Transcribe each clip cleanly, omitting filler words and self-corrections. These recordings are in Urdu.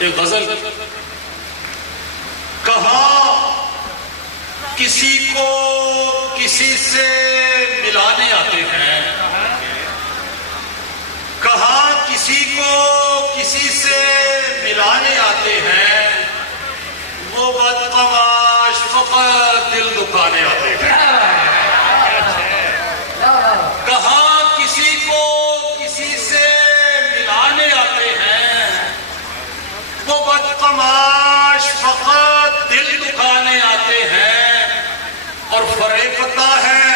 ایک غزل، کہاں کسی کو کسی سے ملانے آتے ہیں، کہاں کسی کو کسی سے ملانے آتے ہیں، وہ بدقماش فقط دل دکھانے آتے ہیں۔ کہاں کسی کو کسی سے ملانے آتے ہیں، وہ بدقماش فقط دل دکھانے آتے ہیں، اور فریفتہ ہے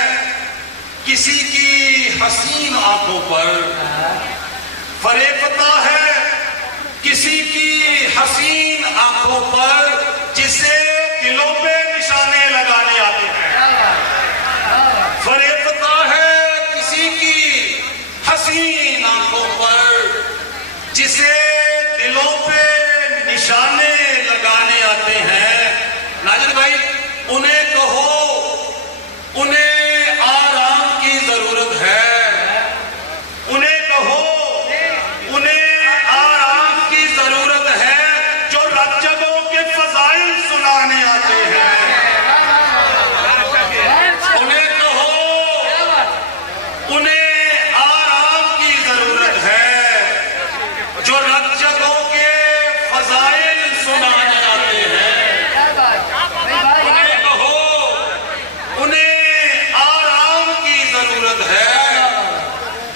کسی کی حسین آنکھوں پر، فریفتہ ہے کسی کی حسین آنکھوں پر، جسے دلوں پہ نشانے لگانے آتے ہیں۔ فریفتہ ہے کسی کی حسین آنکھوں پر، جسے دلوں پہ نشانے لگانے آتے ہیں۔ ناجر بھائی، انہیں کہو انہیں آرام کی ضرورت ہے، انہیں کہو انہیں آرام کی ضرورت ہے، جو رب جگہوں کے فضائل سنانے آتے ہیں۔ انہیں کہو انہیں آرام کی ضرورت ہے، جو رب جگہوں کے فضائل سنانے آتے ہیں۔ انہیں کہو انہیں آرام کی ضرورت ہے،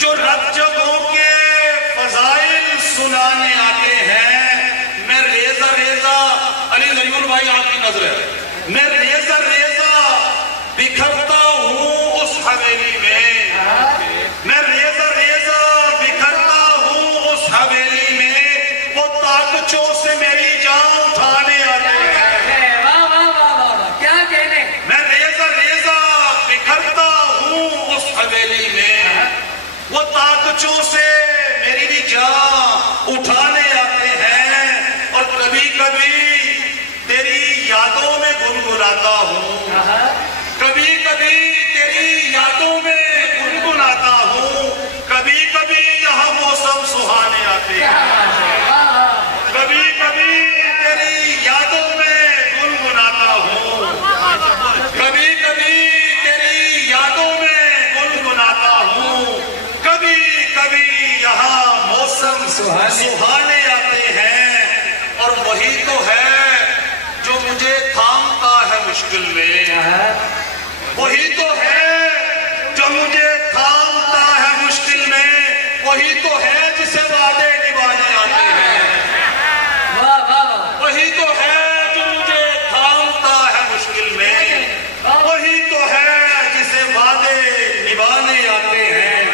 جو رب جگہوں کے فضائل سنانے آتے ہیں۔ میں ریزہ ریزہ، علی زریون بھائی آپ کی نظر ہے، میں ریزہ ریزہ بکھرتا ہوں اس حویلی میں، میں ریزہ ریزہ بکھرتا ہوں اس حویلی میں، وہ طاقتوں سے میری جان اٹھانے آتے ہیں۔ میں ریزہ ریزہ بکھرتا ہوں اس حویلی میں، وہ طاقتوں سے میری بھی جان اٹھانے آتے ہیں، اور کبھی کبھی تیری یادوں میں گنگناتا ہوں، کبھی کبھی تیری یادوں میں گنگناتا ہوں، کبھی کبھی یہاں موسم سہانے آتے ہیں، کبھی کبھی تیری یادوں میں گنگناتا ہوں، کبھی کبھی تیری یادوں میں گنگناتا ہوں، کبھی کبھی یہاں موسم سہانے آتے ہیں۔ اور وہی تو ہے جو مجھے تھامتا ہے مشکل میں، وہی تو ہے جو مجھے تھامتا ہے مشکل میں، وہی تو ہے جسے وعدے نبھانے آتے ہیں، وہی تو ہے جو مجھے تھامتا ہے مشکل میں، وہی تو ہے جسے وعدے نبھانے آتے ہیں،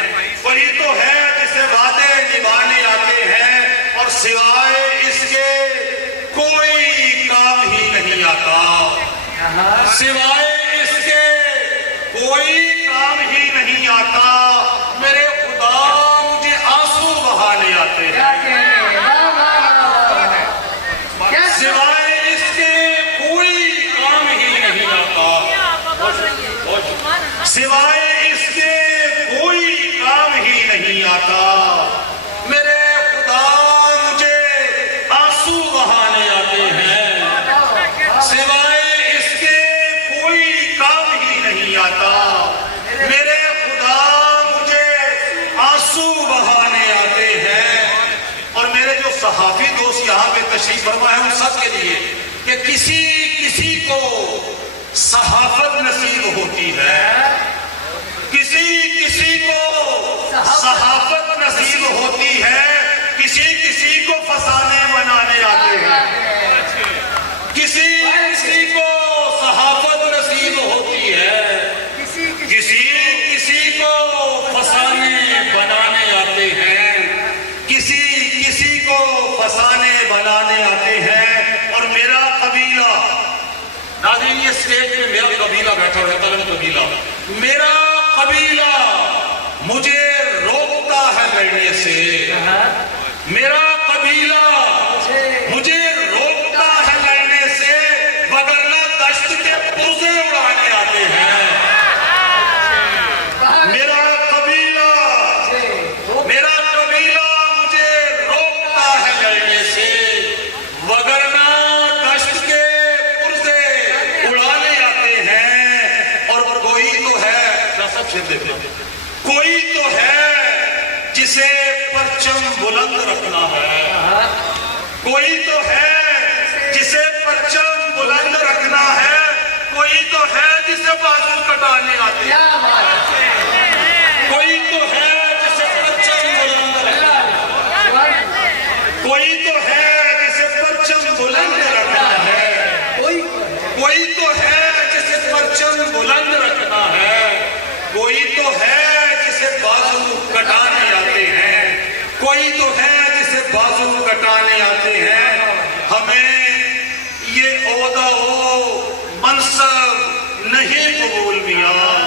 وہی تو ہے جسے وعدے نبھانے آتے ہیں، اور سوائے اس کے کوئی کام ہی نہیں آتا، سوائے اس کے کوئی کام ہی نہیں آتا۔ میرے خدا مجھے آنسو بہانے آتے ہیں، سوائے اس کے کوئی کام ہی نہیں آتا، سوائے اس کے کوئی کام ہی نہیں آتا۔ میرے خدا مجھے آنسو بہانے آتے ہیں، سوائے اس کے کوئی کام ہی نہیں آتا۔ میرے خدا مجھے آنسو بہانے آتے ہیں۔ اور میرے جو صحافی دوست یہاں پہ تشریف فرما ہے ان سب کے لیے کہ کسی کو صحافت نصیب ہوتی ہے، کسی کو صحافت نصیب ہوتی ہے، کسی کو فسانے بنانے آتے ہیں، کسی کو صحافت نصیب ہوتی ہے، کسی کو فسانے بنانے آتے ہیں، کسی کو فسانے بنانے آتے ہیں۔ اور میرا قبیلہ، ناظرین یہ اسٹیج میں میرا قبیلہ بیٹھا ہے، طلب قبیلہ، میرا قبیلہ مجھے روکتا ہے لڑنے سے، میرا قبیلہ مجھے روکتا ہے لڑنے سے، وگرنہ دشت کے پرزے اڑانے آتے ہیں۔ میرا قبیلہ مجھے روکتا ہے لڑنے سے، کوئی تو ہے جسے پرچم بلند رکھنا ہے، کوئی تو ہے جسے بازو کٹانے آتے ہیں، کوئی تو ہے جسے پرچم بلند رکھنا ہے، کوئی تو ہے جسے پرچم بلند رکھنا ہے، کوئی تو ہے جسے پرچم بلند رکھنا ہے، کوئی تو ہے جسے بازو کٹانے آتے ہیں، کوئی تو ہے جسے بازو کٹانے آتے ہیں۔ ہمیں یہ عہدہ و منصب نہیں قبول میاں،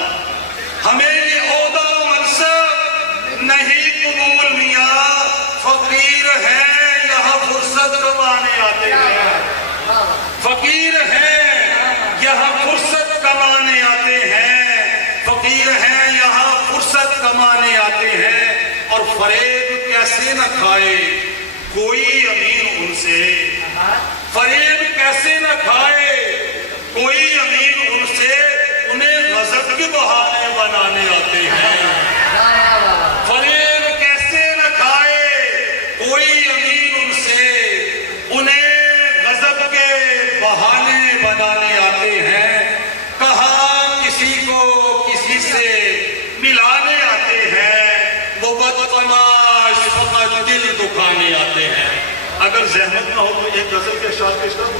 ہمیں یہ عہدہ و منصب نہیں قبول میاں، فقیر ہیں یہاں فرصت کمانے آتے ہیں، فقیر ہیں یہاں فرصت کمانے آتے ہیں، فقیر ہیں یہاں فرصت کمانے آتے ہیں، اور فریب کیسے نہ کھائے کوئی امین ان سے، فریب کیسے نہ کھائے کوئی امین ان سے، انہیں غضب کے بہانے بنانے آتے ہیں، فریب کیسے نہ کھائے کوئی امین ان سے، انہیں غضب کے بہانے بنانے آتے ہیں، کہاں کسی کو کسی سے ملانے آتے ہیں، وہ بدتماش فقط دل دکھانے آتے ہیں۔ اگر زحمت نہ ہو تو ایک غزل کے اشعار پیش کروں۔